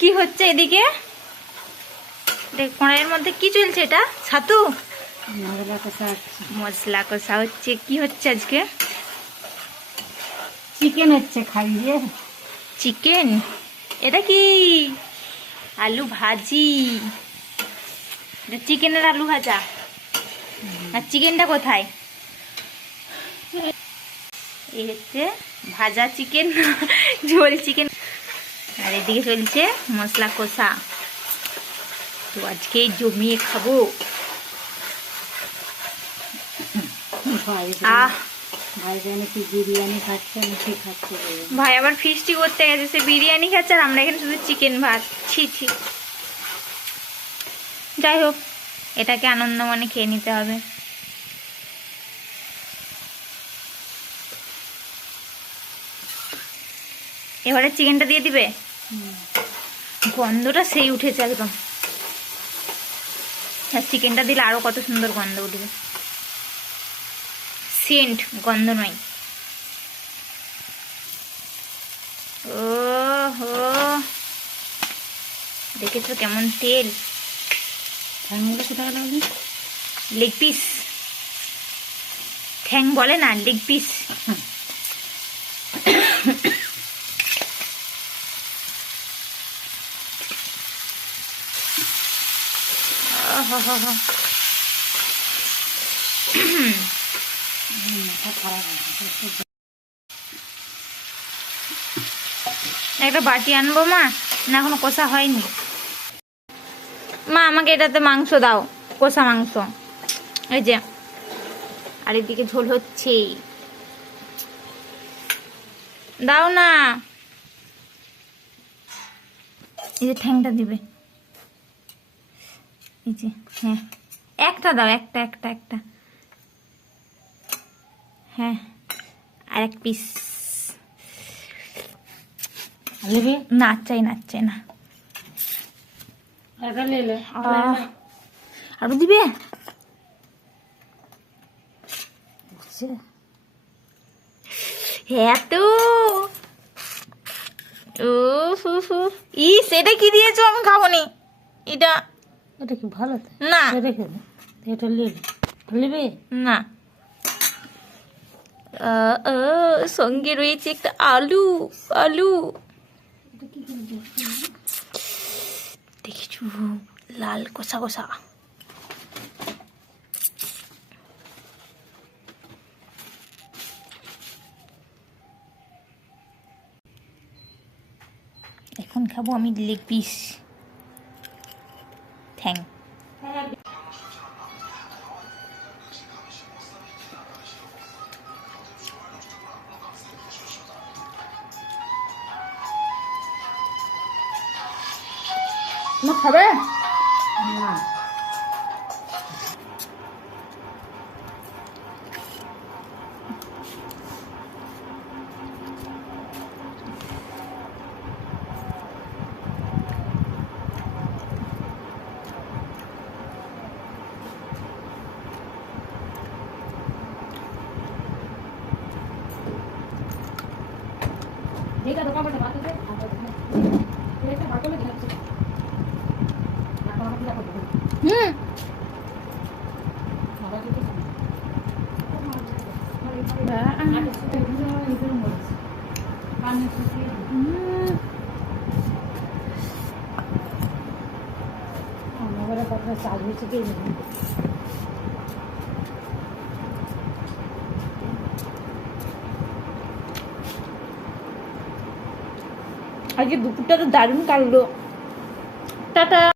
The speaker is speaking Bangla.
কি হচ্ছে এদিকে? দেখ কড়াইয়ের মধ্যে কি চলছে? এটা ছাতু মশলা কষা হচ্ছে। কি হচ্ছে আজকে? চিকেন হচ্ছে খাইয়ে। চিকেন? এটা কি আলু ভাজি? চিকেনের আলু ভাজা। আর চিকেনটা কোথায়? এই হচ্ছে ভাজা চিকেন, ঝোল চিকেন। আর এদিকে চলছে মশলা কষা। তো আজকে জমিয়ে খাবো। বিরিয়ানি খাচ্ছে নাকি খাচ্ছে? ভাই আবার ফিস্টি করতে গেছে, সে বিরিয়ানি খাচ্ছে আর আমরা এখানে শুধু চিকেন ভাত। ছি ছি। যাই হোক, এটাকে আনন্দ মনে খেয়ে নিতে হবে। এবারে চিকেনটা দিয়ে দিবে। গন্ধটা সেই উঠেছে একদম। হ্যাঁ, চিকেনটা দিলে আরো কত সুন্দর গন্ধ উঠবে। সেন্ট, গন্ধ নয়। ও হো, দেখেছো কেমন তেল? Leg piece. ঠ্যাং বলে না, লেগ পিস। একটা বাটি আনবো মা? না এখনো কষা হয়নি। মা আমাকে এটাতে মাংস দাও, কষা মাংস। এই যে, আর এদিকে ঝোল হচ্ছে। দাও না। এই যে ঠ্যাংটা দিবে। এই যে, হ্যাঁ একটা দাও, একটা একটা একটা। হ্যাঁ, আর এক পিস। নাচাই নাচাই না। আরো দিবে? হ্যাঁ তো। ও ইস, এটা কি দিয়েছো? আমি খাবো নি এটা। এটা কি ভালো না, এটা নেবে না। সঙ্গে রয়েছে একটা আলু। আলু দেখেছো? লাল কষা কষা। এখন খাবো আমি লেগ পিস, ঠ্যাং। না খাবে না? আজকে দুপুরটা তো দারুণ কাটলো। টাটা।